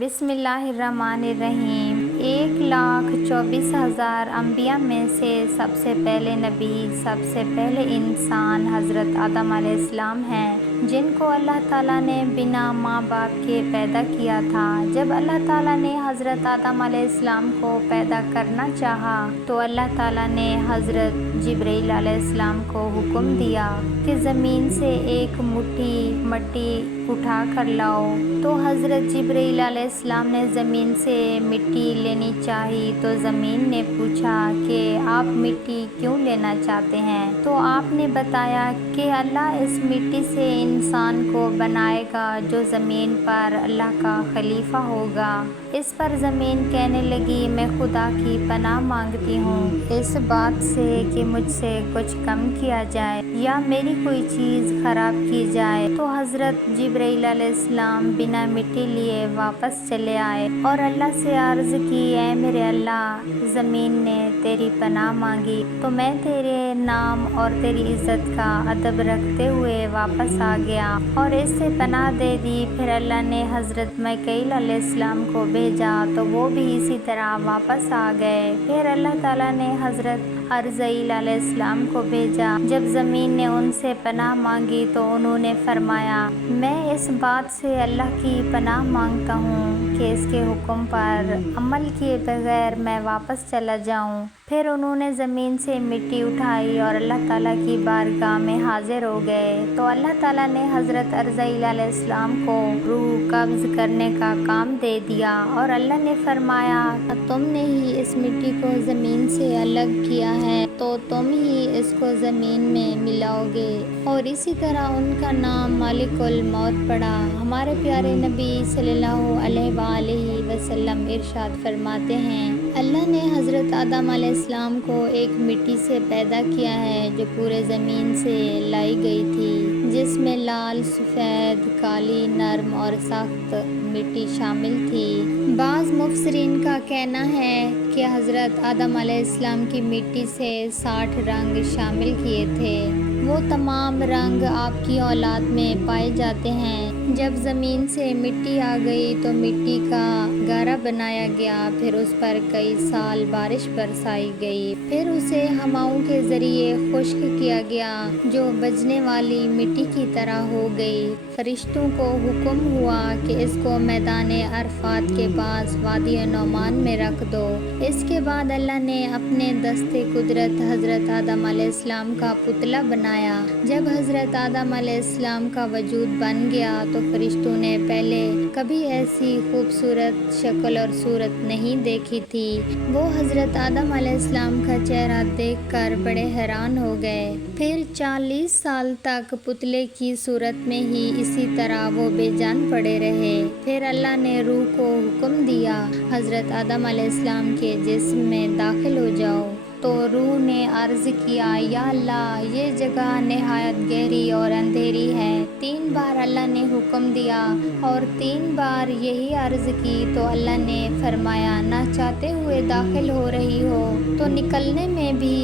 بسم اللہ الرحمن الرحیم۔ 1,24,000 انبیاء میں سے سب سے پہلے نبی، سب سے پہلے انسان حضرت آدم علیہ السلام ہیں، جن کو اللہ تعالیٰ نے بنا ماں باپ کے پیدا کیا تھا۔ جب اللہ تعالیٰ نے حضرت آدم علیہ السلام کو پیدا کرنا چاہا تو اللہ تعالیٰ نے حضرت جبرائیل علیہ السلام کو حکم دیا کہ زمین سے ایک مٹھی مٹی اٹھا کر لاؤ۔ تو حضرت جبرائیل علیہ السلام نے زمین سے مٹی لینی چاہی تو زمین نے پوچھا کہ آپ مٹی کیوں لینا چاہتے ہیں؟ تو آپ نے بتایا کہ اللہ اس مٹی سے انسان کو بنائے گا جو زمین پر اللہ کا خلیفہ ہوگا۔ اس پر زمین کہنے لگی میں خدا کی پناہ مانگتی ہوں اس بات سے کہ مجھ سے کچھ کم کیا جائے یا میری کوئی چیز خراب کی جائے۔ تو حضرت جبرائیل علیہ السلام بنا مٹی لیے واپس چلے آئے اور اللہ سے عرض کی اے میرے اللہ، زمین نے تیری پناہ مانگی تو میں تیرے نام اور تیری عزت کا ادب رکھتے ہوئے واپس آ گیا اور اس سے پناہ دے دی۔ پھر اللہ نے حضرت میکائیل علیہ السلام کو بھیجا تو وہ بھی اسی طرح واپس آ گئے۔ پھر اللہ تعالیٰ نے حضرت عزرائیل علیہ السلام کو بھیجا۔ جب زمین نے ان سے پناہ مانگی تو انہوں نے فرمایا میں اس بات سے اللہ کی پناہ مانگتا ہوں کہ اس کے حکم پر عمل کیے بغیر میں واپس چلا جاؤں۔ پھر انہوں نے زمین سے مٹی اٹھائی اور اللہ تعالیٰ کی بارگاہ میں حاضر ہو گئے تو اللہ تعالیٰ نے حضرت عزرائیل علیہ السلام کو روح قبض کرنے کا کام دے دیا اور اللہ نے فرمایا تم نے ہی اس مٹی کو زمین سے الگ کیا ہے تو تم ہی اس کو زمین میں ملاؤ گے۔ اور اسی طرح ان کا نام مالک الموت پڑا۔ ہمارے پیارے نبی صلی اللہ علیہ وآلہ وسلم ارشاد فرماتے ہیں اللہ نے حضرت آدم علیہ السلام کو ایک مٹی سے پیدا کیا ہے جو پورے زمین سے لائی گئی تھی، جس میں لال، سفید، کالی، نرم اور سخت مٹی شامل تھی۔ بعض مفسرین کا کہنا ہے کہ حضرت آدم علیہ السلام کی مٹی سے 60 رنگ شامل کیے تھے۔ وہ تمام رنگ آپ کی اولاد میں پائے جاتے ہیں۔ جب زمین سے مٹی آ گئی تو مٹی کا گارا بنایا گیا، پھر اس پر کئی سال بارش برسائی گئی، پھر اسے ہواؤں کے ذریعے خشک کیا گیا جو بجنے والی مٹی کی طرح ہو گئی۔ فرشتوں کو حکم ہوا کہ اس کو میدان عرفات کے پاس وادی نعمان میں رکھ دو۔ اس کے بعد اللہ نے اپنے دستے قدرت حضرت آدم علیہ السلام کا پتلا بنایا۔ جب حضرت آدم علیہ السلام کا وجود بن گیا تو فرشتوں نے پہلے کبھی ایسی خوبصورت شکل اور صورت نہیں دیکھی تھی۔ وہ حضرت آدم علیہ السلام کا چہرہ دیکھ کر بڑے حیران ہو گئے۔ پھر 40 سال تک پتلے کی صورت میں ہی اسی طرح وہ بے جان پڑے رہے۔ پھر اللہ نے روح کو حکم دیا حضرت آدم علیہ السلام کے جسم میں داخل ہو جاؤ۔ تو روح نے عرض کیا یا اللہ، یہ جگہ نہایت گہری اور اندھیری ہے۔ 3 بار اللہ نے حکم دیا اور 3 بار یہی عرض کی تو اللہ نے فرمایا نہ چاہتے ہوئے داخل ہو رہی ہو تو نکلنے میں بھی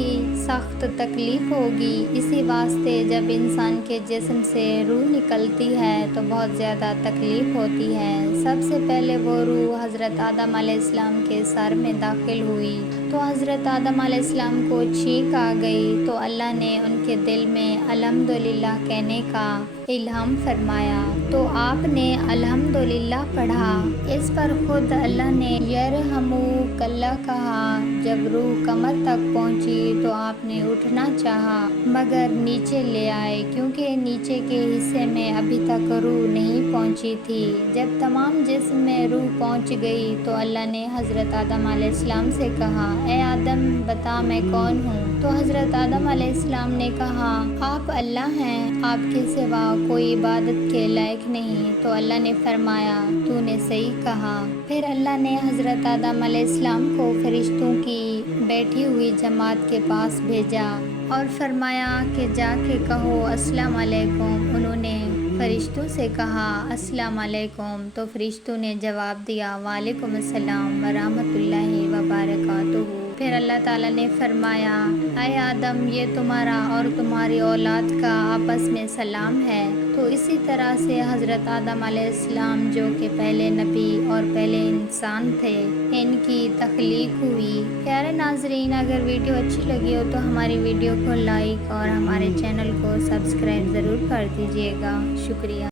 سخت تکلیف ہوگی۔ اسی واسطے جب انسان کے جسم سے روح نکلتی ہے تو بہت زیادہ تکلیف ہوتی ہے۔ سب سے پہلے وہ روح حضرت آدم علیہ السلام کے سر میں داخل ہوئی تو حضرت آدم علیہ السلام کو چھینک آ گئی تو اللہ نے ان کے دل میں الحمدللہ کہنے کا الہام فرمایا تو آپ نے الحمدللہ پڑھا۔ اس پر خود اللہ نے یرحمک اللہ کہا۔ جب روح کمر تک پہنچی تو آپ نے اٹھنا چاہا مگر نیچے لے آئے کیونکہ نیچے کے حصے میں ابھی تک روح نہیں پہنچی تھی۔ جب تمام جسم میں روح پہنچ گئی تو اللہ نے حضرت آدم علیہ السلام سے کہا اے آدم بتا میں کون ہوں؟ تو حضرت آدم علیہ السلام نے کہا آپ اللہ ہیں، آپ کے سوا کوئی عبادت کے لائق نہیں۔ تو اللہ نے فرمایا تو نے صحیح کہا۔ پھر اللہ نے حضرت آدم علیہ السلام کو فرشتوں کی بیٹھی ہوئی جماعت کے پاس بھیجا اور فرمایا کہ جا کے کہو السلام علیکم۔ انہوں نے فرشتوں سے کہا السلام علیکم تو فرشتوں نے جواب دیا وعلیکم السلام ورحمۃ اللہ وبرکاتہ۔ پھر اللہ تعالیٰ نے فرمایا اے آدم یہ تمہارا اور تمہاری اولاد کا آپس میں سلام ہے۔ تو اسی طرح سے حضرت آدم علیہ السلام جو کہ پہلے نبی اور پہلے انسان تھے، ان کی تخلیق ہوئی۔ پیارے ناظرین، اگر ویڈیو اچھی لگی ہو تو ہماری ویڈیو کو لائک اور ہمارے چینل کو سبسکرائب ضرور کر دیجیے گا۔ شکریہ۔